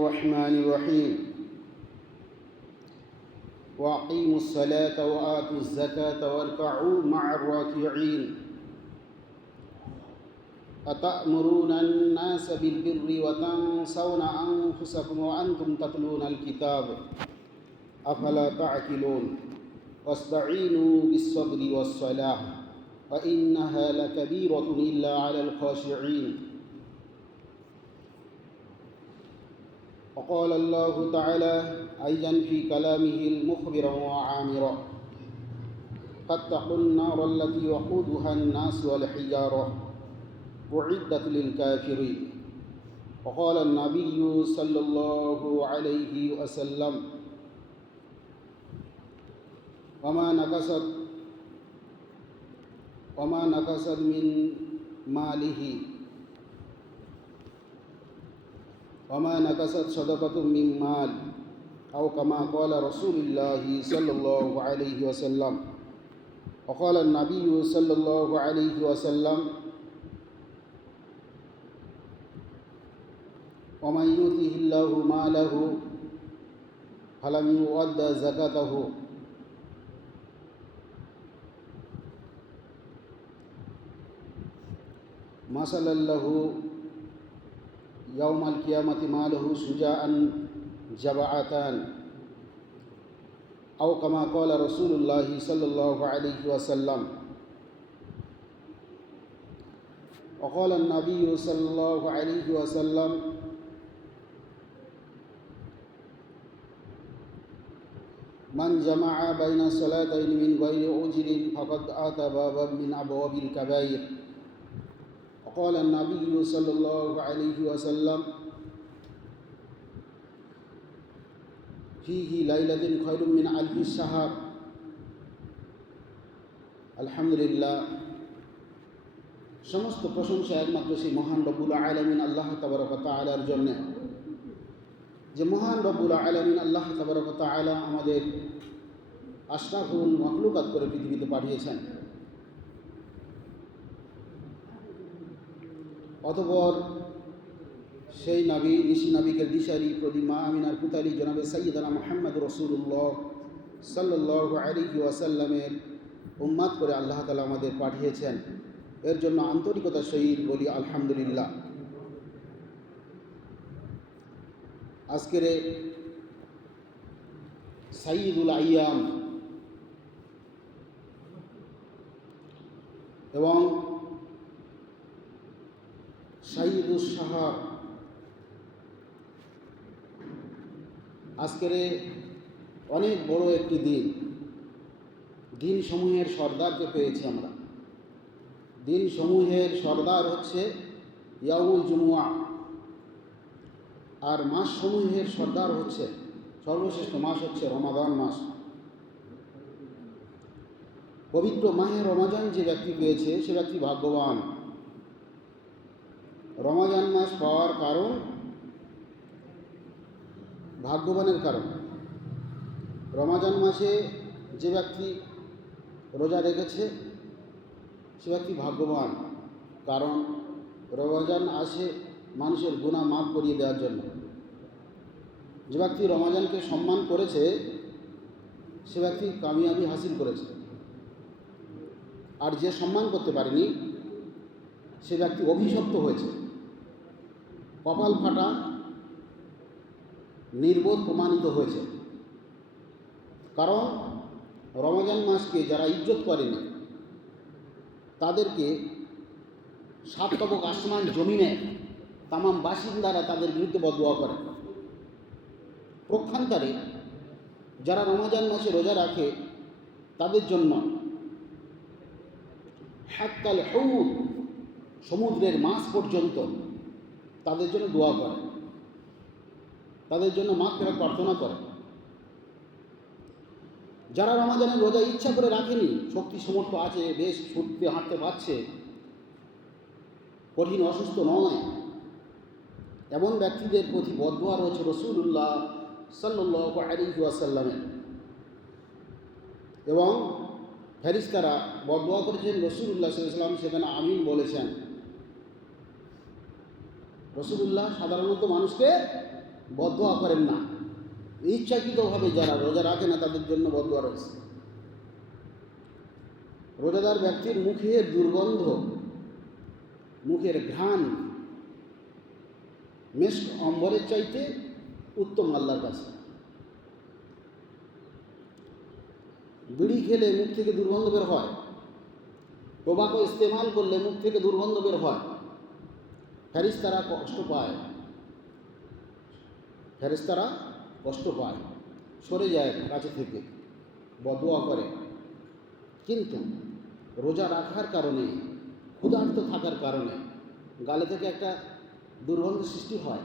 الرحمن الرحيم وأقيموا الصلاة وآتوا الزكاة واركعوا مع الراكعين أتأمرون الناس بالبر وتنسون أنفسكم وأنتم تتلون الكتاب أفلا تعقلون واستعينوا بالصبر والصلاة وإنها لكبيرة إلا على الخاشعين وقال الله تعالى أيضا في كلامه المخبرا وعامرا فاتقوا النار التي وقودها الناس والحجارة أعدت للكافرين وقال النبي صلى الله عليه وسلم وما نقصت من ماله وما نقصت صدقة من مال أو كما قال رسول الله صلى الله عليه وسلم وقال النبي صلى الله عليه وسلم ومن يؤته الله ماله فلم يؤد زكاته مثلا له يوم القيامة ماله شجاعا جبعتان أو كما قال رسول الله صلى الله عليه وسلم وقال النبي صلى الله عليه وسلم من جمع بين الصلاتين من غير أجر فقد أتى بابا من أبواب الكبائر وقال النبي صلى الله عليه وسلم فيه ليلة خير من ألف الشهر আলহামদুলিল্লাহ। সমস্ত প্রশংসা একমাত্র সেই মহান রব্বুল আলামিন আল্লাহ তাবারক ওয়া তাআলার জন্য, যে মহান রব্বুল আলামিন আল্লাহ তাবারক ওয়া তাআলা আমাদের আশরাফুল মাখলুকাত করে পৃথিবীতে পাঠিয়েছেন। অতঃপর সেই নবী নিশি নবীকে দিশারি প্রদীপ মা আমিনার পুতারি জনাবে সাইয়্যিদানা মুহাম্মদ রাসূলুল্লাহ সাল্লাল্লাহু আলাইহি ওয়াসাল্লামের উম্মত করে আল্লাহ তাআলা আমাদের পাঠিয়েছেন। এর জন্য আন্তরিকতার সহিত বলি আলহামদুলিল্লাহ। আজকের সাইয়্যিদুল আইয়াম এবং সাইয়্যিদুস সাহার, আজকের অনেক বড় একটি দিন। দিন সমূহের সর্দারকে পেয়েছি আমরা। দিন সমূহের সর্দার হচ্ছে ইয়াউমুল জুমুআ, আর মাস সমূহের সর্দার হচ্ছে, সর্বশ্রেষ্ঠ মাস হচ্ছে রমাদান মাস। পবিত্র মাহে রমাজান যে ব্যক্তি পেয়েছে সে ব্যক্তি ভাগ্যবান। রমাজান মাস পাওয়ার কারণ ভাগ্যবানের কারণ। রমাজান মাসে যে ব্যক্তি রোজা রেখেছে সে ব্যক্তি ভাগ্যবান, কারণ রমাজান আসে মানুষের গুনাহ মাফ করিয়ে দেওয়ার জন্য। যে ব্যক্তি রমাজানকে সম্মান করেছে সে ব্যক্তি কামিয়াবি হাসিল করেছে, আর যে সম্মান করতে পারেনি সে ব্যক্তি অভিশপ্ত হয়েছে, কপাল ফাটা, নির্বোধ প্রমাণিত হয়েছে। কারণ রমজান মাসকে যারা ইজ্জত করেনি তাদেরকে সাত তবক আসমান জমিনে তামাম বাসিন্দারা তাদের বিরুদ্ধে বদদুয়া করে। পক্ষান্তরে যারা রমজান মাসে রোজা রাখে তাদের জন্য হাক্কাল হুদ, সমুদ্রের মাছ পর্যন্ত তাদের জন্য দোয়া করে, তাদের জন্য মাগফিরাত প্রার্থনা করে। যারা রমাজানের রোজা ইচ্ছা করে রাখেনি, শক্তি সামর্থ্য আছে, বেশ ছুটতে হাঁটতে পারছে, কঠিন অসুস্থ নয়, এমন ব্যক্তিদের প্রতি বদদুয়া রয়েছে রাসূলুল্লাহ সাল্লাল্লাহু আলাইহি ওয়াসাল্লামের। এবং ফেরেশতারা বদদুয়া করেছেন রাসূলুল্লাহ সাল্লাল্লাহু আলাইহি ওয়াসাল্লাম, সেখানে আমিন বলেছেন। রাসূলুল্লাহ সাধারণত মানুষকে বদদোয়া করেন না। ইচ্ছাকৃতভাবে যারা রোজা রাখে না তাদের জন্য বদদোয়া রয়েছে। রোজাদার ব্যক্তির মুখের দুর্গন্ধ, মুখের ঘ্রাণ মেস্ক অম্বরের চাইতে উত্তম আল্লাহর কাছে। বিড়ি খেলে মুখ থেকে দুর্গন্ধ বের হয়, টোবাকো ইস্তেমাল করলে মুখ থেকে দুর্গন্ধ বের হয়, ফেরেশতারা কষ্ট পায়, ফেরেশতারা কষ্ট পায়, সরে যায় কাছে থেকে, বদদোয়া করে। কিন্তু রোজা রাখার কারণে, ক্ষুধার্ত থাকার কারণে গালে থেকে একটা দুর্গন্ধ সৃষ্টি হয়।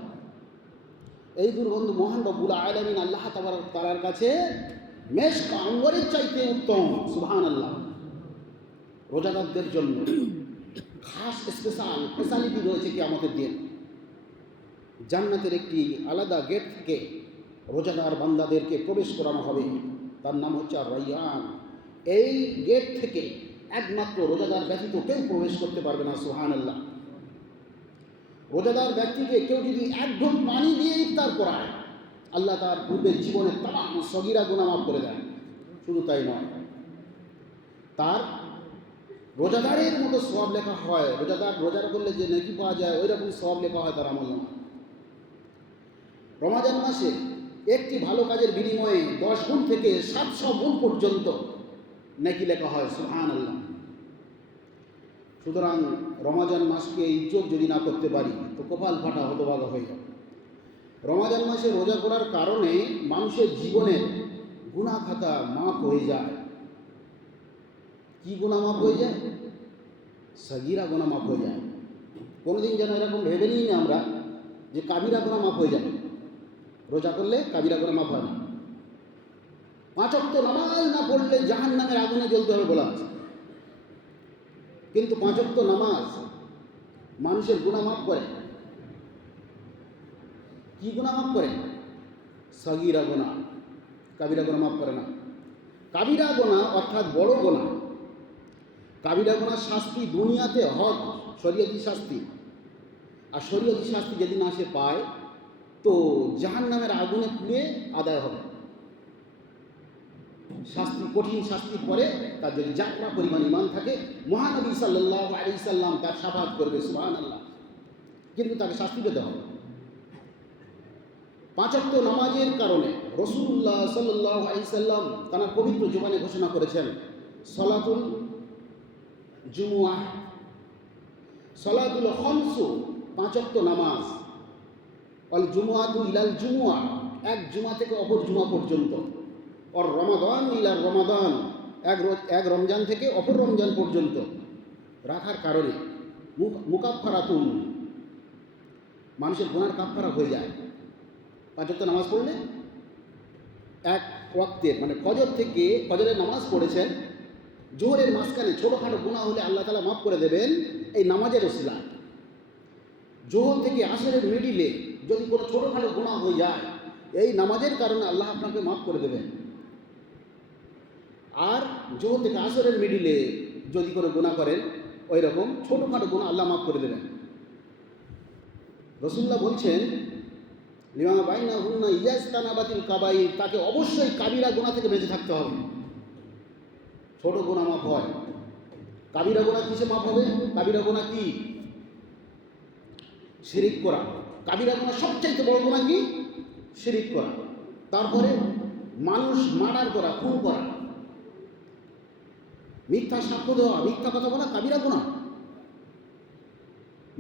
এই দুর্গন্ধ মহান রব্বুল আলামিন আল্লাহ তাআলার কাছে মেশক আম্বরের চাইতে উত্তম। সুবহানাল্লাহ। রোজাদারদের জন্য খাস স্পেশালিটি রয়েছে কিয়ামতের দিন। জান্নাতের একটি আলাদা গেট থেকে রোজাদার বান্দাদেরকে প্রবেশ করানো হবে, তার নাম হচ্ছে রায়্যান। এই গেট থেকে একমাত্র রোজাদার ব্যতীত কেউ প্রবেশ করতে পারবে না। সুবহানাল্লাহ। রোজাদার ব্যক্তিকে কেউ যদি এক ঢোক পানি দিয়ে ইফতার করায়, আল্লাহ তার পূর্বের জীবনের তামাম সগীরা গুনাহ মাফ করে দেন। শুধু তাই নয়, তার রোজাদারের মতো সওয়াব লেখা হয়। রোজা করলে যে নেকি পাওয়া যায় ওই রকম সওয়াব লেখা হয় তার আমলনামায়। রমজান মাসে একটি ভালো কাজের বিনিময়ে 10 গুণ থেকে 700 গুণ পর্যন্ত নেকি লেখা হয়। সুবহানাল্লাহ। সুতরাং রমজান মাসকে ইজ্জত যদি না করতে পারি তো কপাল ফাটা হতভাগা হয়ে যাবে। রমজান মাসে রোজা করার কারণে মানুষের জীবনের গুনাহ খাতা মাফ হয়ে যায়। কি গুনাহ মাফ হয়ে যায়? সগীরা গুনাহ মাফ হয়ে যায়। কোনোদিন যেন এরকম ভেবে নিই না আমরা যে কাবিরা গুনাহ মাফ হয়ে যাবে। রোজা করলে কাবিরা গুনাহ মাফ হয় না। 5 ওয়াক্ত নামাজ না পড়লে জাহান্নামের আগুনে জ্বলতে হবে বলা আছে। কিন্তু 5 ওয়াক্ত নামাজ মানুষের গুনাহ মাফ করে। কি গুনাহ মাফ করে? সগীরা গুনাহ, কাবিরা গুনাহ মাফ করে না। কাবিরা গুনাহ অর্থাৎ বড় গুনাহ। কাবিরা গুনাহ শাস্তি দুনিয়াতে হক, শরীয়তি শাস্তি। আর শরীয়তি শাস্তি যেদিন আসে পায় তো জাহান্নামের আগুনে পুড়ে আদায় হবে। শাস্তি, কঠিন শাস্তির পরে তার যদি যাত্রা পরিমাণ ঈমান থাকে, মহানবী সাল্লাল্লাহু আলাইহি সাল্লাম তার শাফাআত করবে। সুবহানাল্লাহ। কিন্তু তাকে শাস্তি পেতে হবে। 5 ওয়াক্ত নামাজের কারণে রাসূলুল্লাহ সাল্লাল্লাহু আলাইহি সাল্লাম তার পবিত্র জবানে ঘোষণা করেছেন, সালাতুল জুমুআহ, সালাতুল খামসু, 5 ওয়াক্ত নামাজ, আল জুমুআতু ইলাল জুমুআহ, এক জুমা থেকে অপর জুমা পর্যন্ত, আর রমাদান ইলাল রমাদান, এক রমজান থেকে অপর রমজান পর্যন্ত রাখার কারণে মুকাফফারাতুন, মানুষের গুনার কাফফারা হয়ে যায়। 5 ওয়াক্ত নামাজ পড়লে এক ওয়াক্তের মানে ফজর থেকে, ফজরের নামাজ পড়েছেন, জোহরের মাঝখানে ছোটোখাটো গুনাহ হলে আল্লাহ তাআলা মাফ করে দেবেন এই নামাজের ওসিলায়। জোহর থেকে আসরের মিডিলে যদি কোনো ছোটোখাটো গুনাহ হয়ে যায় এই নামাজের কারণে আল্লাহ আপনাকে মাফ করে দেবেন। আর জোহর থেকে আসরের মিডিলে যদি কোনো গুনাহ করেন ওই রকম ছোটোখাটো গুনাহ আল্লাহ মাফ করে দেবেন। রাসূলুল্লাহ বলছেন, লিমা বাইনাহুন্না ইয়াজতানাবাতিল কাবাইর, তাকে অবশ্যই কাবিরা গুনাহ থেকে বেঁচে থাকতে হবে। ছোট গুনাহ মাফ হয়। কাবিরা গুনাহ কিসে মাফ হবে? কাবিরা গুনাহ কি? শিরিক করা। কাবিরা গুনাহ সবচেয়ে বড় গুনাহ কি? শিরিক করা। তারপরে মানুষ মার্ডার করা, খুন করা, মিথ্যা সাক্ষ্য দেওয়া, মিথ্যা কথা বলা কাবিরা গুনাহ।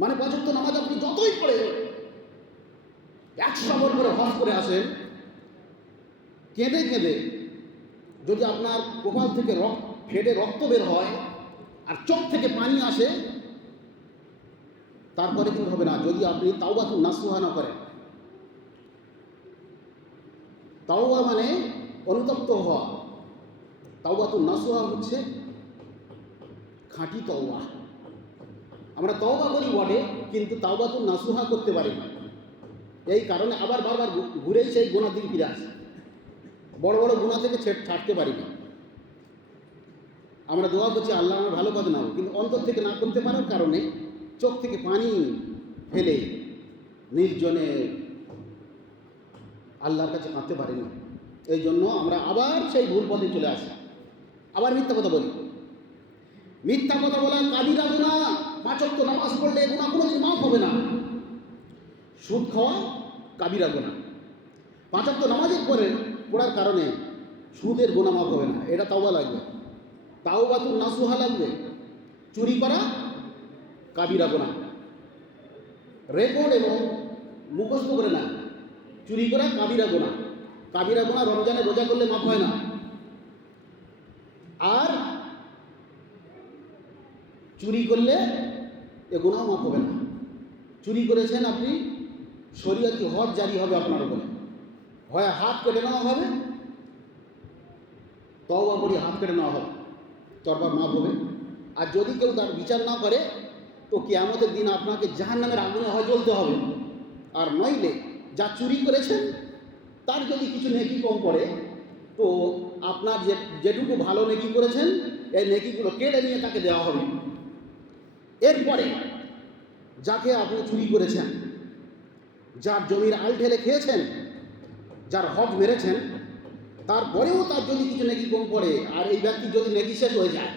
মানে 5 ওয়াক্ত নামাজ আপনি যতই পড়ে 100 বার করে হজ করে আসেন, কেঁদে কেঁদে যদি আপনার কপাল থেকে ফেটে রক্ত বের হয় আর চোখ থেকে পানি আসে, তারপরে কিন্তু হবে না যদি আপনি তাওবাতুন নাসুহা না করেন। তাওবা মানে অনুতপ্ত হওয়া, তাওবাতুন নাসুহা হচ্ছে খাঁটি তওবা। আমরা তওবা করি বটে কিন্তু তাওবাতুন নাসুহা করতে পারি না। এই কারণে আবার বারবার ঘুরেই সেই গুনাহ দিকে ফিরে আসে। বড় বড় গুনাহ থেকে ছাড়তে পারি না। আমরা দোয়া করছি আল্লাহ আমার ভালো কাজ নাও, কিন্তু অন্তর থেকে না করতে পারার কারণে চোখ থেকে পানি ফেলে নির্জনে আল্লাহর কাছে কাঁদতে পারিনি। এই জন্য আমরা আবার সেই ভুল পথে চলে আসি, আবার মিথ্যা কথা বলি। মিথ্যা কথা বলা কাবিরা গুনাহ। 5 ওয়াক্ত নামাজ পড়লে গুনাহ কোনোদিন মাফ হবে না। সুদ খাওয়া কাবিরা গুনাহ। 5 ওয়াক্ত নামাজের পড়ার কারণে সুদের গুনাহ মাফ হবে না, এটা তাওবা লাগবে, তাওবাতুন নাসুহা লাগবে। চুরি করা কাবিরা গুনাহ, রেকর্ড এবং মুখস্থ করে না, চুরি করা কাবিরা গুনাহ। কাবিরা গুনাহ রমজানে রোজা করলে মাফ হয় না। আর চুরি করলে এ গুনাহ মাফ হবে না। চুরি করেছেন আপনি, শরীয়তি হদ জারি হবে আপনার উপরে, হয় হাত কেটে নেওয়া হবে, তওবা করে হাত কেটে নেওয়া হবে, তারপর মাফ হবে। আর যদি কেউ তার বিচার না করে তো কিয়ামতের দিন আপনাকে জাহান্নামের আগুনে হয় জ্বলতে হবে। আর নইলে যা চুরি করেছেন তার যদি কিছু নেকি কম পড়ে তো আপনার যেটুকু ভালো নেকি করেছেন এই নেকিগুলো কেড়ে নিয়ে তাকে দেওয়া হবে। এরপরে যাকে আপনি চুরি করেছেন, যার জমির আল ঢেলে খেয়েছেন, যার হক মেরেছেন, তারপরেও তার যদি কিছু নেকি কম পড়ে আর এই ব্যক্তির যদি নেকি শেষ হয়ে যায়,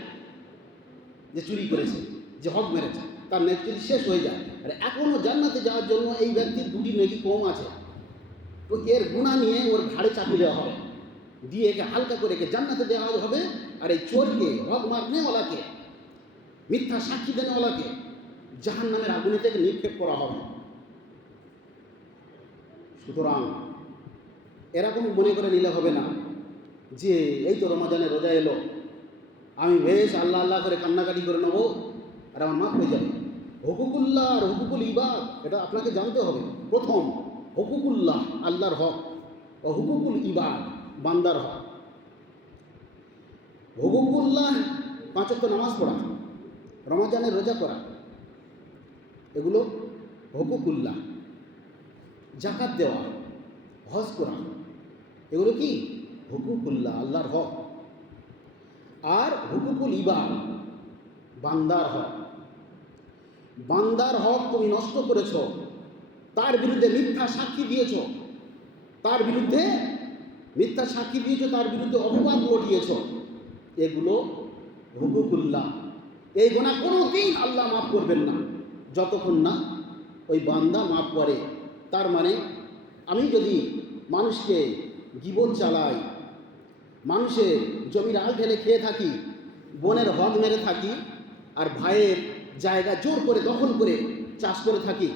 যে চুরি করেছে, যে হক মেরেছে, তার নেকি যদি শেষ হয়ে যায় আর এখনও জান্নাতে যাওয়ার জন্য এই ব্যক্তির 2টি নেকি কম আছে, তো এর গুনাহ নিয়ে ওর ঘাড়ে চাপিয়ে দেওয়া হবে, দিয়ে একে হালকা করে একে জান্নাতে দেওয়া হবে। আর এই চোরকে, হক মারনেওয়ালাকে, মিথ্যা সাক্ষী দেনেওয়ালাকে জাহান্নামের আগুনে থেকে নিক্ষেপ করা হবে। সুতরাং এরকম মনে করে নিলে হবে না যে এই তো রমজানে রোজা এলো, আমি বেশ আল্লাহ আল্লাহ করে কান্নাকাটি করে নেবো আর আমার মাফ হয়ে যাবে। হুকুকুল্লাহ আর হুকুকুল ইবাদ, এটা আপনাকে জানতে হবে। প্রথম হুকুকুল্লাহ আল্লাহর হক, ও হুকুকুল ইবাদ বান্দার হক। হুকুকুল্লাহ 5 ওয়াক্ত নামাজ পড়া, রমজানের রোজা করা, এগুলো হুকুকুল্লাহ। যাকাত দেওয়া, হজ করা, এগুলো কি হুকুকুল্লাহ আল্লাহর হক। আর হুকুকুল ইবাদ বান্দার হক। বান্দার হক তুমি নষ্ট করেছ, তার বিরুদ্ধে মিথ্যা সাক্ষী দিয়েছ, তার বিরুদ্ধে মিথ্যা সাক্ষী দিয়েছ, তার বিরুদ্ধে অপবাদ ঘটিয়েছ, এগুলো হুকুকুল্লাহ। এই গুনাহ কোনো দিন আল্লাহ মাফ করবেন না যতক্ষণ না ওই বান্দা মাফ করে। তার মানে আমি যদি মানুষকে গীবত চালাই, মানুষের জমির আল ঢেলে খেয়ে থাকি, বোনের হক মেরে থাকি, আর ভাইয়ের জায়গা জোর করে দখল করে চাষ করে থাকি,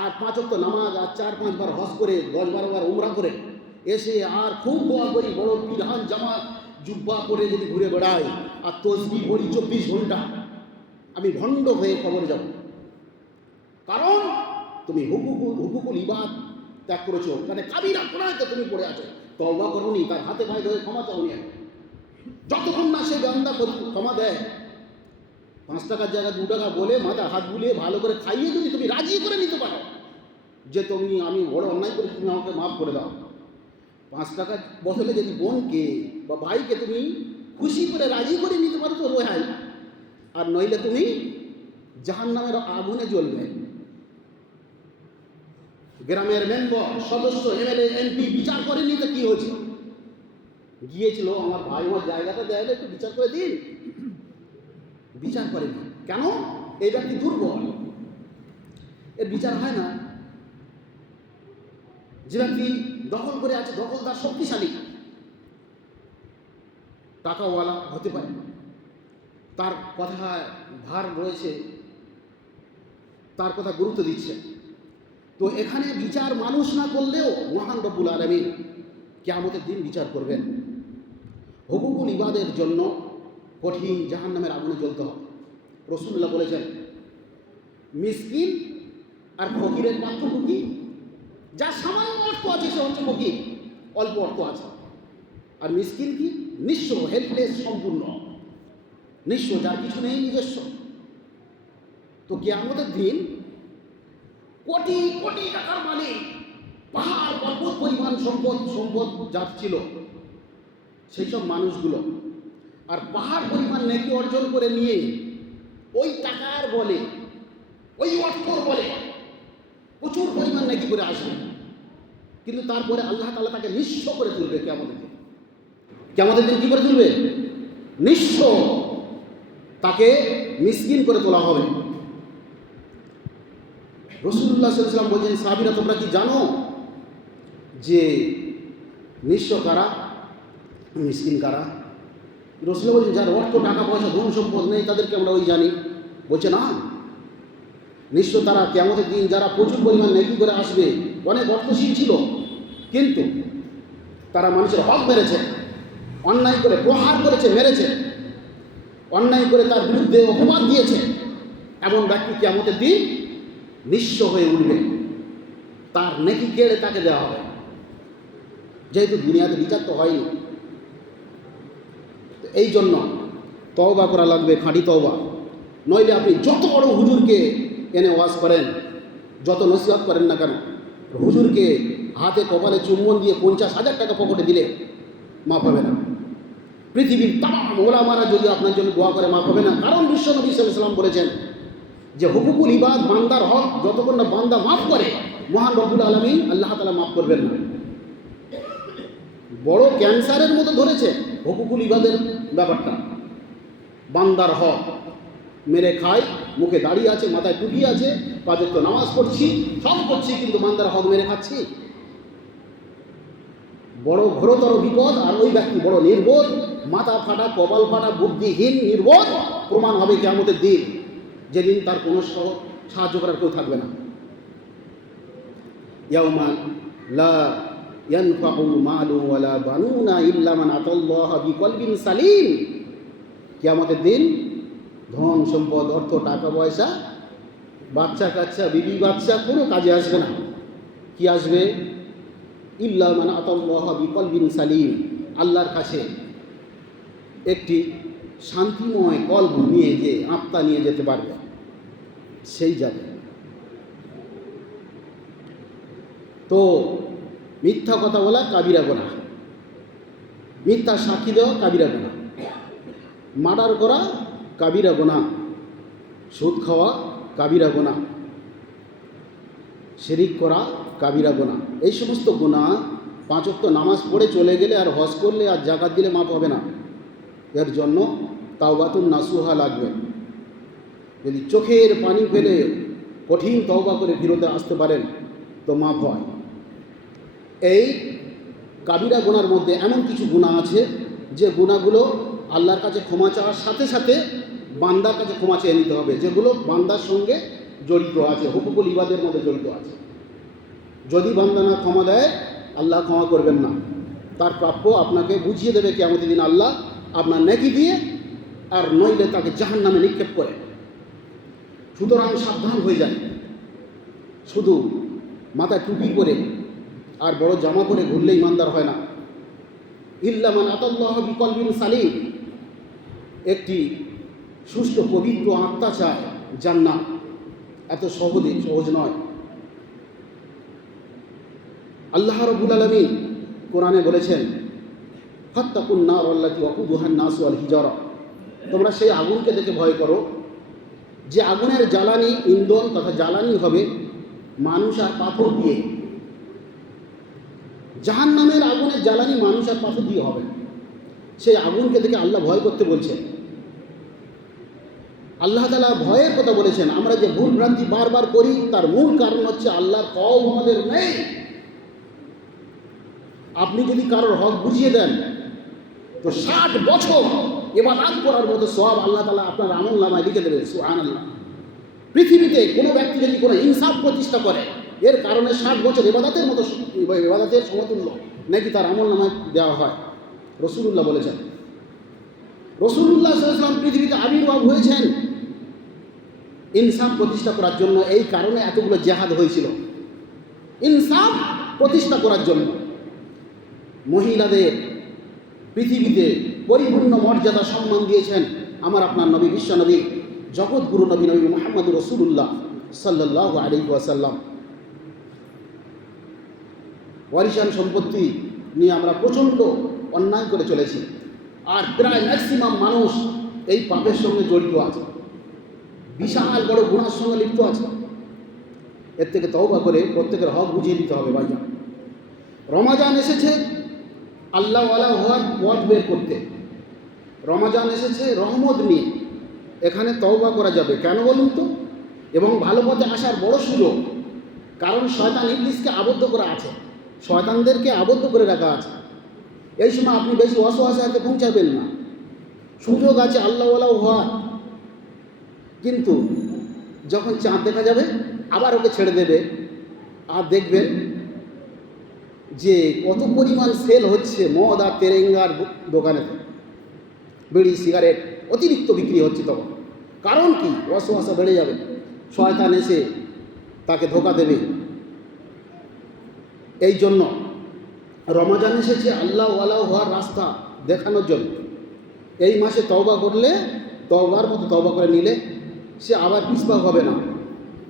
আর 5 ওয়াক্ত নামাজ আর 4-5 বার হজ করে 10-12 বার উমরা করে এসে আর খুব দোয়া করি, বড় বিধান জামা জুব্বা করে যদি ঘুরে বেড়াই আর তসবিহ পড়ি 24 ঘন্টা, আমি ভণ্ড হয়ে কবরে যাব। কারণ তুমি হুকুকুল ইবাদ ত্যাগ করেছো, মানে কাবিরা গুনাহতে তুমি পড়ে আছো, তওবা করোনি, তার হাতে পায়ে ধরে ক্ষমা চাওনি। যতক্ষণ না সে বান্দা ক্ষমা দেয়, 5 টাকার জায়গায় 2 টাকা বলে মাথা হাত বুলিয়ে ভালো করে খাইয়ে যদি তুমি রাজি করে নিতে পারো যে আমি বড় অন্যায় করে, তুমি আমাকে মাফ করে দাও, 5 টাকার বদলে যদি বোনকে বা ভাইকে তুমি খুশি করে রাজি করে নিতে পারো তো রেহাই, আর নইলে তুমি জাহান্নামের আগুনে জ্বলবে। গ্রামের মেম্বার, সদস্য, এমএলএ, এমপি বিচার করেনি তো কি হয়েছে? গিয়েছিল, আমার ভাই আমার জায়গাটা দেয়, একটু বিচার করে দিন, বিচার করেনি। কেন? এই ব্যক্তি দুর্বল, এর বিচার হয় না। যে ব্যক্তি দখল করে আছে, দখলদার শক্তিশালী, টাকাওয়ালা হতে পারে, তার কথায় ভার রয়েছে, তার কথা গুরুত্ব দিচ্ছে, তো এখানে বিচার মানুষ না করলেও মহান রব্বুল আলামিন কিয়ামতের দিন বিচার করবেন। হুকুকুল ইবাদের জন্য কঠিন জাহান্নামের আগুনে জ্বলতে হবে। রাসূলুল্লাহ বলেছেন, মিসকিন আর ফকিরের পার্থক্য কি? যার সামান্য অর্থ আছে সে হচ্ছে ফকির, অল্প অর্থ আছে। আর মিসকিন কি? নিঃস্ব, হেল্পলেস, সম্পূর্ণ নিঃস্ব, যার কিছু নেই নিজস্ব। তো কিয়ামতের দিন কোটি কোটি টাকার মালিক, পাহাড় পর্বত পরিমাণ সম্পদ যার ছিল, সেই সব মানুষগুলো আর পাহাড় পরিমাণ নেকি অর্জন করে নিয়ে ওই টাকার বলে, ওই অর্থর বলে প্রচুর পরিমাণ নেকি করে আসবে। কিন্তু তারপরে আল্লাহ তাআলা তাকে নিঃস্ব করে তুলবে কিয়ামতের দিন। কিয়ামতের দিন কী করে তুলবে? নিঃস্ব, তাকে মিসকিন করে তোলা হবে। রাসূলুল্লাহ সাল্লাল্লাহু আলাইহি ওয়াসাল্লাম বলছেন, সাহাবীরা তোমরা কি জানো যে নিঃস্ব কারা, মিসকিন কারা? রাসূল বলছেন, যার অর্থ টাকা পয়সা ধন সম্পদ নেই তাদেরকে আমরা ওই জানি। বলছে না, নিঃস্ব তারা কিয়ামতের দিন যারা প্রচুর পরিমাণ নেকি করে আসবে, অনেক অর্থশীল ছিল কিন্তু তারা মানুষের হক মেরেছে, অন্যায় করে প্রহার করেছে, মেরেছে, অন্যায় করে তার বিরুদ্ধে অপবাদ দিয়েছে, এমন ব্যক্তি কিয়ামতের দিন নিঃস্ব হয়ে উঠবে। তার নেকি কেড়ে তাকে দেওয়া হবে, যেহেতু দুনিয়াতে বিচার তো হয়নি। এই জন্য তওবা করা লাগবে, খাঁটি তওবা। নইলে আপনি যত বড় হুজুরকে এনে ওয়াজ করেন, যত নসিহত করেন না কেন, হুজুরকে হাতে কপালে চুম্বন দিয়ে 50,000 টাকা পকেটে দিলে মাফ হবে না। পৃথিবীর তামাম ওলামারা যদি আপনার জন্য দোয়া করে মাফ হবে না। কারণ বিশ্বনবী সাল্লাল্লাহু আলাইহি ওয়াসাল্লাম বলেছেন যে হুকুকুল ইবাদ, বান্দার হক যতক্ষণ না বান্দা মাফ করে, মহান রব্বুল আলামিন আল্লাহ তাআলা মাফ করবেন না। বড় ক্যান্সারের মতো ধরেছে হুকুকুল ইবাদের ব্যাপারটা। বান্দার হক মেরে খাই, মুখে দাড়ি আছে, মাথায় টুপি আছে, পাঁচ ওয়াক্ত নামাজ পড়ছি, সব করছি, কিন্তু বান্দার হক মেরে খাচ্ছি, বড় ঘোরতর বিপদ। আর ওই ব্যক্তি বড় নির্বোধ, মাথা ফাটা, কপাল ফাটা, বুদ্ধিহীন, নির্বোধ প্রমাণ হবে কিয়ামতের দিন, যেদিন তার কোনো সাহায্য করার কেউ থাকবে না। ইয়াউমা লা ইয়ানফাউ মালু ওয়ালা বানুনা ইল্লা মান আতাল্লাহা বিকলবিন সালিম। কিয়ামতের দিন ধন সম্পদ, অর্থ, টাকা পয়সা, বাচ্চা কাচ্চা, বিবি বাচ্চা কোনো কাজে আসবে না। কি আসবে? ইল্লা মান আতাল্লাহা বিকলবিন সালিম, আল্লাহর কাছে একটি শান্তিময় কলব নিয়ে, যে আত্মা নিয়ে যেতে পারবে, সেই যাবে। তো মিথ্যা কথা বলা কাবিরা গুনাহ, মিথ্যা সাক্ষী দেওয়া কাবিরা গুনাহ, মার্ডার করা কাবিরা গুনাহ, সুদ খাওয়া কাবিরা গুনাহ, শিরিক করা কাবিরা গুনাহ। এই সমস্ত গুনাহ 5 ওয়াক্ত নামাজ পড়ে চলে গেলে আর হজ করলে আর যাকাত দিলে মাফ হবে না। এর জন্য তাওবাতুন নাসুহা লাগবে। যদি চোখের পানি ফেলে কঠিন তওবা করে ফিরতে আসতে পারেন তো মাফ হয়। এই কাবিরা গুনার মধ্যে এমন কিছু গুনাহ আছে যে গুনাহগুলো আল্লাহর কাছে ক্ষমা চাওয়ার সাথে সাথে বান্দার কাছে ক্ষমা চেয়ে নিতে হবে, যেগুলো বান্দার সঙ্গে জড়িত আছে, হুকুকুল ইবাদের মধ্যে জড়িত আছে। যদি বান্দা না ক্ষমা দেয়, আল্লাহ ক্ষমা করবেন না। তার প্রাপ্য আপনাকে বুঝিয়ে দেবে কিয়ামতের দিন আল্লাহ আপনার নেকি দিয়ে, আর নইলে তাকে জাহান্নামে নিক্ষেপ করে। সুতরাং সাবধান হয়ে যায়। শুধু মাথায় টুপি করে আর বড় জামা পরে ঘুরলে ইমানদার হয় না। ইল্লা মান আতাল্লাহা বিকলবিন সালিম, একটি সুস্থ পবিত্র আত্মা চায় জান্নাত, এত সহজ নয়। আল্লাহ রাব্বুল আলামিন কোরআনে বলেছেন, ফাত্তাকুন নার আল্লাতী ওয়াকুদুহান নাস ওয়াল হিজারা, তোমরা সেই আগুনকে দেখে ভয় করো যে আগুনের জ্বালানি, ইন্ধন তথা জ্বালানি হবে মানুষ আর পাথর দিয়ে। জাহান্নামের আগুনের জ্বালানি মানুষ আর পাথর দিয়ে হবে। সেই আগুনকে দেখে আল্লাহ ভয় করতে বলছেন। আল্লাহ তাআলা ভয়ের কথা বলেছেন। আমরা যে ভুল ভ্রান্তি বারবার করি তার মূল কারণ হচ্ছে আল্লাহর কওম আমাদের নেই। আপনি যদি কারোর হক বুঝিয়ে দেন তো 60 বছর ইবাদত করার মতো সওয়াব আল্লাহ তাআলা আপনার আমলনামায় লিখে দেবে। সুবহানাল্লাহ। পৃথিবীতে কোনো ব্যক্তি যদি কোনো ইনসাফ প্রতিষ্ঠা করে, এর কারণে 60 বছর ইবাদতের মতো, ইবাদতের সমতুল্য নাকি তার আমলনামায় দেওয়া হয়। রাসূলুল্লাহ বলেছেন। রাসূলুল্লাহ সাল্লাল্লাহু আলাইহি ওয়াসাল্লাম পৃথিবীতে আবির্ভাব হয়েছেন ইনসাফ প্রতিষ্ঠা করার জন্য। এই কারণে এতগুলো জিহাদ হয়েছিল, ইনসাফ প্রতিষ্ঠা করার জন্য। মহিলাদের পৃথিবীতে পরিপূর্ণ মর্যাদা সম্মান দিয়েছেন আমার আপনার নবী, বিশ্ব নবী, জগৎগুরু নবী মুহাম্মদুর রাসূলুল্লাহ সাল্লাল্লাহু আলাইহি ওয়াসাল্লাম। ওয়ারিশান সম্পত্তি নিয়ে আমরা প্রচণ্ড অন্যায় করে চলেছি, আর প্রায় ম্যাক্সিমাম মানুষ এই পাপের সঙ্গে জড়িত আছে, বিশাল বড় গুনার সঙ্গে লিপ্ত আছে। এর থেকে তওবা করে প্রত্যেকের হক বুঝিয়ে দিতে হবে ভাইজান। রমাজান এসেছে আল্লাহওয়ালা হওয়ার পথ বের করতে, রমাজান এসেছে রহমত নিয়ে। এখানে তওবা করা যাবে, কেন বলুন তো? এবং ভালো পথে আসার বড় সুযোগ, কারণ শয়তান ইবলিসকে আবদ্ধ করা আছে, শয়তানদেরকে আবদ্ধ করে রাখা আছে। এই সময় আপনি বেশি অসহায়তে পৌঁছাবেন না, সুযোগ আছে আল্লাহওয়ালা হওয়ার। কিন্তু যখন চাঁদ দেখা যাবে আবার ওকে ছেড়ে দেবে, আর দেখবেন যে কত পরিমাণ সেল হচ্ছে মদ আর তেরেঙ্গার দোকানে, বিড়ি সিগারেট অতিরিক্ত বিক্রি হচ্ছে। তখন কারণ কি? অসহায় বেড়ে যাবে, শয়তান এসে তাকে ধোঁকা দেবে। এই জন্য রমজান এসেছে আল্লাহওয়ালা হওয়ার রাস্তা দেখানোর জন্য। এই মাসে তওবা করলে, তওবার মতো তওবা করে নিলে সে আবার পিছপা হবে না,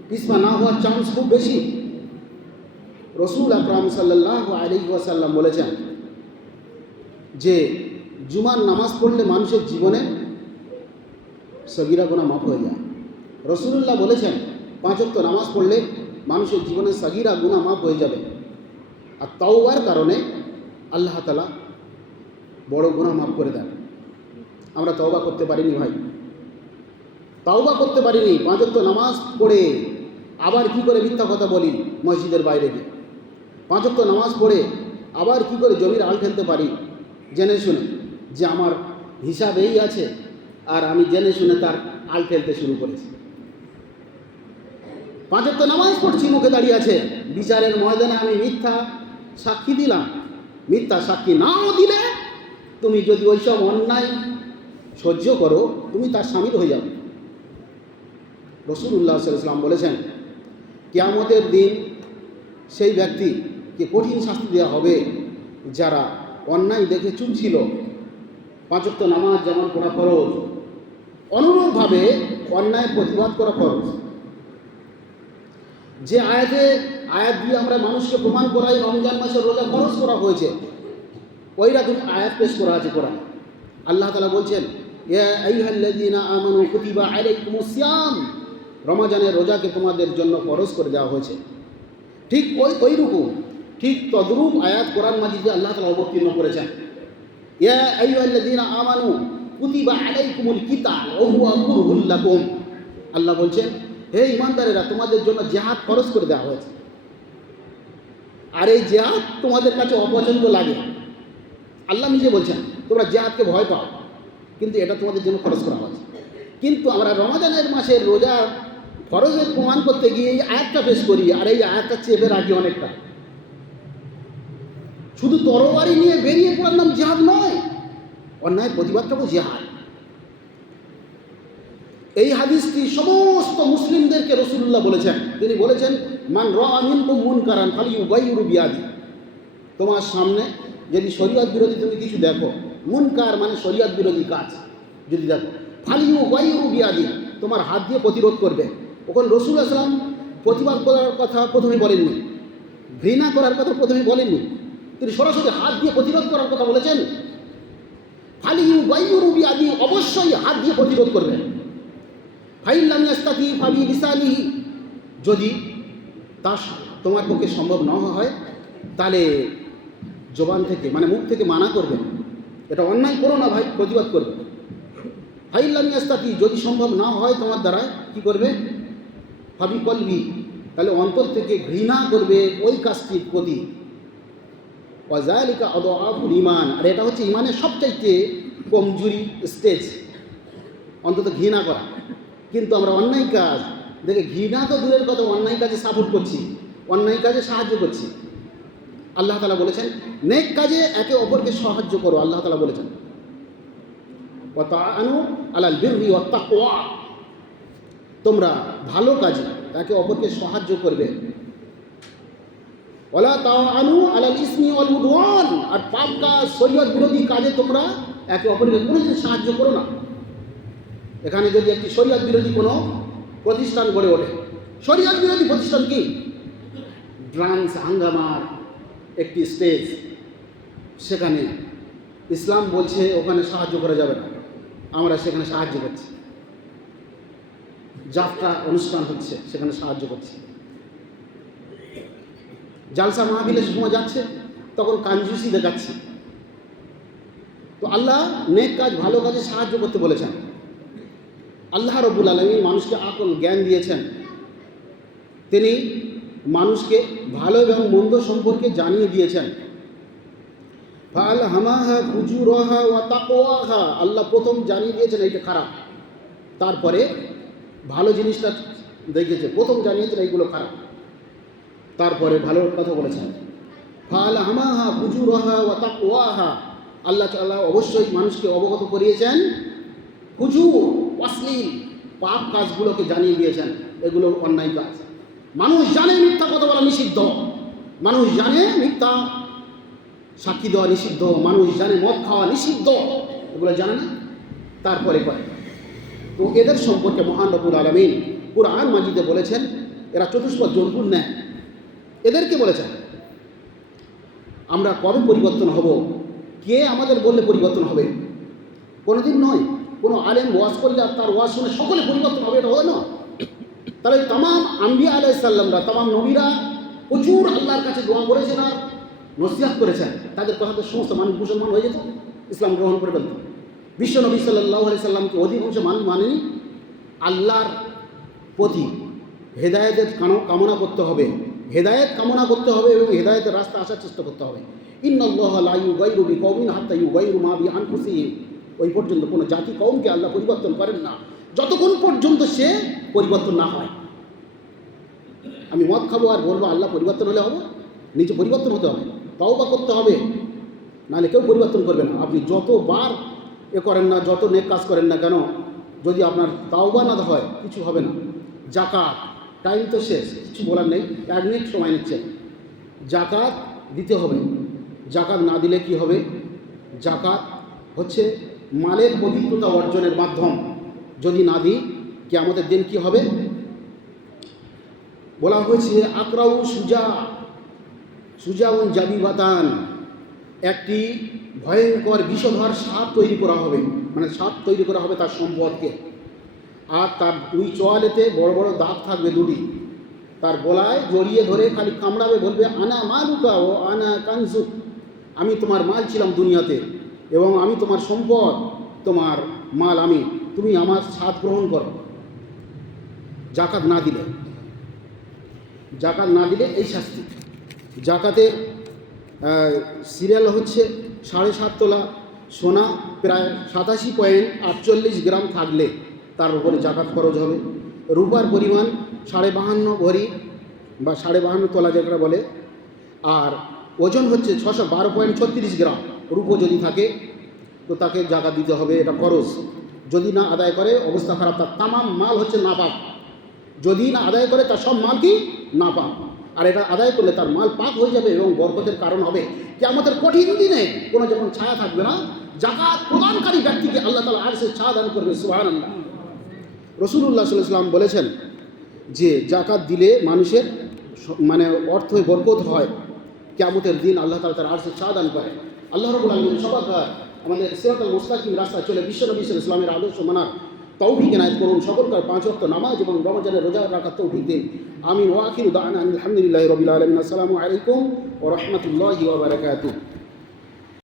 পিছপা না হওয়ার চান্স খুব বেশি। রসুল আকরাম সাল্লাল্লাহু আলাইহি ওয়াসাল্লাম বলেছেন যে জুমার নামাজ পড়লে মানুষের জীবনে সগীরা গুনাহ মাফ হয়ে যায়। রসুলুল্লাহ বলেছেন 5 ওয়াক্ত নামাজ পড়লে মানুষের জীবনে সগীরা গুনাহ মাফ হয়ে যাবে। আর তওবার কারণে আল্লাহ তাআলা বড় গুনাহ মাফ করে দেন। আমরা তওবা করতে পারিনি ভাই, তওবা করতে পারিনি। 5 ওয়াক্ত নামাজ পড়ে আবার কি করে মিথ্যা কথা বলি মসজিদের বাইরে গিয়ে, 5 ওয়াক্ত নামাজ পড়ে আবার কি করে জমির আল ঠেলতে পারি জেনে শুনে, যে আমার হিসাব এই আছে, আর আমি জেনে শুনে তার আল ঠেলতে শুরু করেছি। 5 ওয়াক্ত নামাজ পড়ছি, মুখে দাঁড়িয়ে আছে, বিচারের ময়দানে আমি মিথ্যা সাক্ষী দিলাম। মিথ্যা সাক্ষী নাও দিলে তুমি যদি ওইসব অন্যায় সহ্য করো, তুমি তার শামিল হয়ে যাবে। রাসূলুল্লাহ সাল্লাল্লাহু আলাইহি ওয়াসাল্লাম বলেছেন কিয়ামতের দিন সেই ব্যক্তিকে কঠিন শাস্তি দেওয়া হবে যারা অন্যায় দেখে চুপ ছিল। 5 ওয়াক্ত নামাজ যেমন পড়া ফরজ, অনুরূপভাবে অন্যায় প্রতিবাদ করা ফরজ। যে আয়াত দিয়ে আমরা মানুষকে প্রমাণ করাই রমজান মাসের রোজা ফরজ করা হয়েছে, ওই রকম আয়াত পেশ করা আছে কোরআনে। আল্লাহ তাআলা বলছেন ইয়া আইয়ুহাল্লাযীনা আমানু কুতিবা আলাইকুমুস সিয়াম, রমজানের রোজাকে তোমাদের জন্য ফরজ করে দেওয়া হয়েছে। ঠিক ওই রকম, ঠিক তদ্রূপ আয়াত কোরআন মাজিদে আল্লাহ তাআলা অবতীর্ণ করেছেন। ইয়া আইয়ুহাল্লাযীনা আমানু কুতিবা আলাইকুমুল কিতাল ওয়া হুয়া কুরহুল লাকুম, আল্লাহ বলছেন হে ঈমানদারেরা, তোমাদের জন্য জিহাদ ফরজ করে দেওয়া হয়েছে। আর এই জিহাদ তোমাদের কাছে অপছন্দ লাগে, আল্লাহ নিজে বলছেন তোমরা জিহাদকে ভয় পাও, কিন্তু এটা তোমাদের জন্য ফরজ করা হয়েছে। কিন্তু আমরা রমজানের মাসের রোজা ফরজের প্রমাণ করতে গিয়ে এই আয়াতটা পেশ করি, আর এই আয়াতটা চেপে রাখি অনেকটা। শুধু তরবারি নিয়ে বেরিয়ে পড়ার নাম জিহাদ নয়, অন্যায় প্রতিবাদটাও জিহাদ। এই হাদিসটি সমস্ত মুসলিমদেরকে রাসূলুল্লাহ বলেছেন। তিনি বলেছেন মান রাআ মিনকুম মুনকারান ফালিয়ুগাইয়িরু বিয়াদিহি, তোমার সামনে যদি শরীয়ত বিরোধী তুমি কিছু দেখো, মুনকার মানে শরীয়ত বিরোধী কাজ যদি দেখো, ফালিয়ুগাইয়িরু বিয়াদিহি, তোমার হাত দিয়ে প্রতিরোধ করবে। ওখানে রাসূলুল্লাহ সাল্লাল্লাহু আলাইহি ওয়াসাল্লাম প্রতিবাদ করার কথা প্রথমে বলেননি, ঘৃণা করার কথা প্রথমে বলেননি, তিনি সরাসরি হাত দিয়ে প্রতিরোধ করার কথা বলেছেন। ফালিয়ুগাইয়িরু বিয়াদিহি, অবশ্যই হাত দিয়ে প্রতিরোধ করবে। ফাইন লাম ইয়াস্তাতি ফাবিলিসানিহি, যদি তা তোমার পক্ষে সম্ভব না হয় তাহলে জবান থেকে মানে মুখ থেকে মানা করবে, এটা অন্যায় করো না ভাই, প্রতিবাদ করবে। ফাইন লাম ইয়াস্তাতি, যদি সম্ভব না হয় তোমার দ্বারা কি করবে? ফাবিকলবি, তাহলে অন্তর থেকে ঘৃণা করবে ওই কাজটির প্রতি। ওয়াযালিকা আদআফুল ঈমান, আর এটা হচ্ছে ঈমানের সবচাইতে কমজোরি স্টেজ, অন্তত ঘৃণা করা। কিন্তু আমরা অন্যায় কাজ দেখে ঘৃণা তো দূরের কথা, অন্যায় কাজে সাপোর্ট করছি, অন্যায় কাজে সাহায্য করছি। আল্লাহ তাআলা বলেছেন নেক কাজে একে অপরকে সাহায্য করো, আল্লাহ তাআলা বলেছেন ওয়া তাআনু আলাল বিররি ওয়াত তাকওয়া, তোমরা ভালো কাজে একে অপরকে সাহায্য করবে। ওয়ালা তাআনু আলাল ইসমি ওয়াল উদওয়ান, আর পাপ কাজ শরীয়ত বিরোধী কাজে তোমরা একে অপরকে কোনোদিন সাহায্য করো না। এখানে যদি একটি শরীয়ত বিরোধী কোনো প্রতিষ্ঠান গড়ে ওঠে, শরীয়ত বিরোধী প্রতিষ্ঠান কি? ড্রান্স হাঙ্গামার একটি স্টেজ, সেখানে ইসলাম বলছে ওখানে সাহায্য করা যাবে না, আমরা সেখানে সাহায্য করছি। যাত্রা অনুষ্ঠান হচ্ছে, সেখানে সাহায্য করছি। জালসা মাহফিলের সময় যাচ্ছে, তখন কাঞ্জুসি দেখাচ্ছি। তো আল্লাহ নেক কাজ ভালো কাজে সাহায্য করতে বলেছেন। আল্লাহ রব্বুল আলামিন মানুষকে আকল জ্ঞান দিয়েছেন, তিনি মানুষকে ভালো এবং মন্দ সম্পর্কে জানিয়ে দিয়েছেন। ফাআলহামাহা ফুজুরাহা ওয়া তাকওয়াহা, আল্লাহ প্রথম জানিয়ে দিয়েছেন এইটা খারাপ, তারপরে ভালো জিনিসটা দেখিয়েছে। প্রথম জানিয়েছেন এইগুলো খারাপ, তারপরে ভালোর কথা বলেছেন। ফাআলহামাহা ফুজুরাহা ওয়া তাকওয়াহা, আল্লাহ তাআলা অবশ্যই মানুষকে অবগত করিয়েছেন ফুজুর অশ্লীল পাপ কাজগুলোকে জানিয়ে দিয়েছেন, এগুলো অন্যায় কাজ। মানুষ জানে মিথ্যা কথা বলা নিষিদ্ধ, মানুষ জানে মিথ্যা সাক্ষী দেওয়া নিষিদ্ধ, মানুষ জানে মদ খাওয়া নিষিদ্ধ, এগুলো জানে না, তারপরে করে। তো এদের সম্পর্কে মহান রব্বুল আলামিন কুরআন মাজিদে বলেছেন এরা চতুষ্পদ জন্তুর ন্যায়। এদেরকে বলেছেন আমরা কবে পরিবর্তন হব, কে আমাদের বললে পরিবর্তন হবে? কোনোদিন নয়। কোনো আলেম ওয়াজ করলে আর তার ওয়াজ শুনে সকলে পরিবর্তন হবে, এটা হয় না। তাহলে তামাম আম্বিয়া আলাইহিস সালামরা, তামাম নবীরা প্রচুর আল্লাহর কাছে দোয়া করেছেন আর নসিহত করেছেন, তাদের কথাতে সমস্ত মানুষ মুসলমান হয়ে যেত, ইসলাম গ্রহণ করে ফেলত। বিশ্ব নবী সাল্লাল্লাহু আলাইহি সাল্লামকে অধিকাংশ মানুষ মানেনি। আল্লাহর প্রতি হেদায়েতের কামনা করতে হবে, হেদায়েত কামনা করতে হবে এবং হেদায়েতের রাস্তা আসার চেষ্টা করতে হবে। ইন্নাল্লাহা লা ইউগাইরু বিকওমিন হাত্তা ইউগাইরু মা বিআনফুসিহিম, ওই পর্যন্ত কোনো জাতি কওমকে আল্লাহ পরিবর্তন করেন না যতক্ষণ পর্যন্ত সে পরিবর্তন না হয়। আমি মদ খাবো আর বলবো আল্লাহ পরিবর্তন হলে হবে? নিজে পরিবর্তন হতে হবে, তাওবা করতে হবে, নাহলে কেউ পরিবর্তন করবে না। আপনি যতবার করেন না, যত নেক কাজ করেন না কেন, যদি আপনার তাওবা না হয় কিছু হবে না। জাকাত, টাইম তো শেষ, কিছু বলার নেই, 1 মিনিট সময় নিচ্ছেন। জাকাত দিতে হবে, জাকাত না দিলে কি হবে? জাকাত হচ্ছে মালের পবিত্রতা অর্জনের মাধ্যম, যদি না দিই কিয়ামতের দিন কি হবে? বলা হয়েছে আকরাউ সুজাউন জাবিবাতান, একটি ভয়ঙ্কর বিষধর সাপ তৈরি করা হবে, মানে সাপ তৈরি করা হবে তার সম্পদকে, আর তার 2 চোয়ালেতে বড় বড় দাঁত থাকবে 2টি, তার গলায় জড়িয়ে ধরে খালি কামড়াবে, বলবে আনা মালুকা ও আনা কানজুক, আমি তোমার মাল ছিলাম দুনিয়াতে এবং আমি তোমার সম্পদ, তোমার মাল আমি, তুমি আমার স্বাদ গ্রহণ করো। জাকাত না দিলে, জাকাত না দিলে এই শাস্তি। জাকাতের সিরিয়াল হচ্ছে 7.5 তোলা সোনা, প্রায় 87.48 গ্রাম থাকলে তার উপরে জাকাত খরচ হবে। রূপার পরিমাণ 52.5 ভরি বা 52.5 তোলা যেটা বলে, আর ওজন হচ্ছে 612.36 গ্রাম রূপো যদি থাকে তো তাকে জাকাত দিতে হবে, এটা খরচ। যদি না আদায় করে অবস্থা খারাপ, তার তামাম মাল হচ্ছে নাপাক। যদি না আদায় করে তার সব মাল কি নাপাক, আর এটা আদায় করলে তার মাল পাক হয়ে যাবে এবং বরকতের কারণ হবে। কিয়ামতের কঠিন দিনে কোনো যখন ছায়া থাকবে না, জাকাত প্রদানকারী ব্যক্তিকে আল্লাহ তাআলা আরশে ছায়া দান করবে। সুবহানাল্লাহ। রাসূলুল্লাহ সাল্লাল্লাহু আলাইহি ওয়াসাল্লাম বলেছেন যে জাকাত দিলে মানুষের মানে অর্থে বরকত হয়, কিয়ামতের দিন আল্লাহ তাআলা তার আরশে ছায়া দান করে। আল্লাহ রাব্বুল আলামিন সবাইকে আমাদের সিরাতাল মুস্তাকিম রাস্তায় চলে বিশ্বনবী সাল্লাল্লাহু আলাইহি ওয়াসাল্লামের আদর্শ মানার তৌফিক এনায়েত করুন। সকলকার 5 ওয়াক্ত নামাজ এবং রমজানের রোজা রাখার তৌফিক দিন। আমিন। ওয়া আখিরু দা'ওয়ানা আলহামদুলিল্লাহি রাব্বিল আলামিন। আসসালামু আলাইকুম ওয়া রাহমাতুল্লাহি ওয়া বারাকাতুহু।